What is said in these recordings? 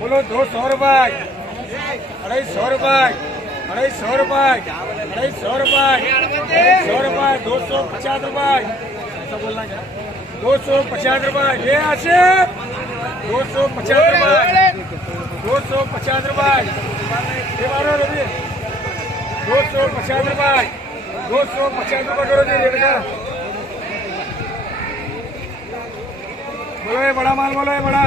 बोलो 200 रुपए, 250 रुपए, 250 रुपए, 250 रुपए, 250 रुपए, ऐसा बोलना क्या? 250 रुपए ये आशे 250 रुपए, 250 रुपए ये मारो रवि 250 रुपए, 250 रुपए करो जी बेटा। बोलो ये बड़ा माल, बोलो ये बड़ा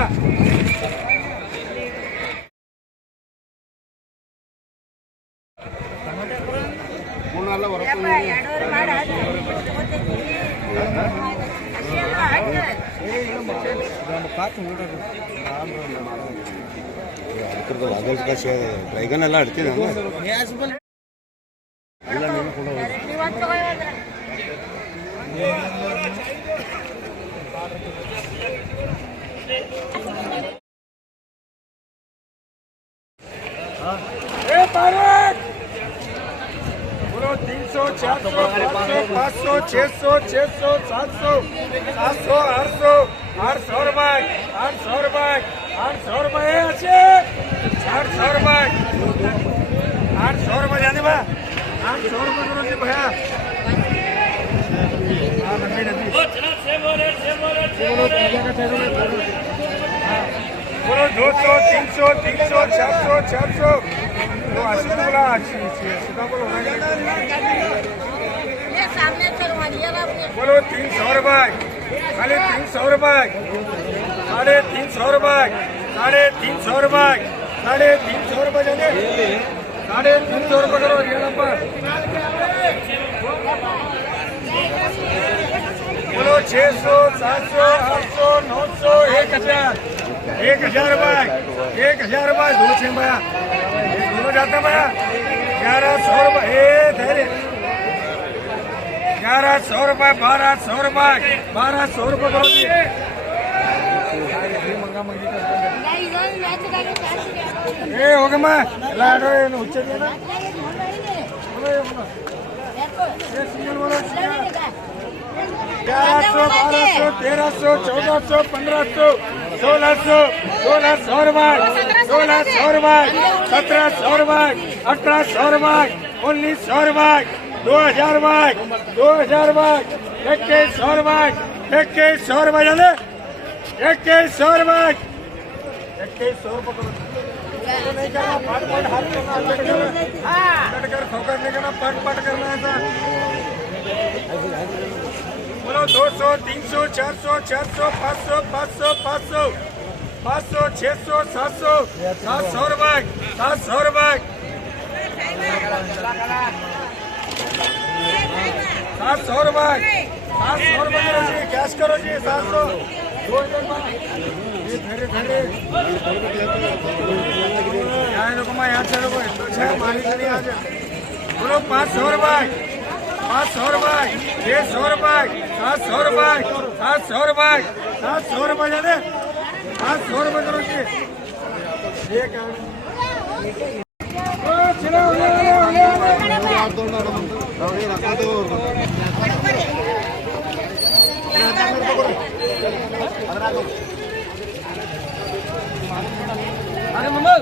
ಡ್ರೈಗನ್ ಎಲ್ಲ ಆಡ್ತೀವಿ बोलो 300, 400, 500, 600, 600, 700, 700, 800, 800 रुपए, 800 रुपए, 800 रुपए अच्छे 800 रुपए, 800 रुपए जाने बा 800 रुपए करो जी भैया। बोलो 200, 300, 300, 400, 400 तो अस्सी बोला सीधा बोलो बोलो 300 रुपए, खाली 300 रुपए, 350 रुपए, 350 रुपए, 350 रुपए जाने 350 रुपए करो ये नंबर। बोलो 600, 700, 800, 900, 1000, 1000 रुपए, 1000 रुपए दो छः भैया दोनों जाता भैया 1100 रुपए 1100 रुपए, 1200 रुपए, 1200 रुपए करो जी ये हो गया मैं लाडो ये उच्च दिया ना बोलो ये बोलो ये सिंगल बोलो 1100, 1200, 1300, 1400, 1500, 1600, 1600 रुपए, 1600 रुपए, 1700 रुपए, 1800 रुपए, 1900 रुपए, 2000 रुपए, 2000 रुपए, 2100 रुपए, 2100 रुपए जाने 2100 रुपए, 2100 रुपए नहीं करना पट हाथ करना कट कर फोकस नहीं करना पट करना है सर। बोलो 200, 300, 400, 400, 500, 500, 500, 500, 600, 700, 700 रुपए, 700 रुपए, 700 रुपए, 700 रुपए करो जी कैश करो जी 700 यहाँ से मालिक नहीं आ जाए। बोलो 500 रुपए, 500 रुपए, 600 रुपए, 700 रुपए, 700 रुपए, 700 रुपए जाने 700 रुपए करो जी अरे मम्मा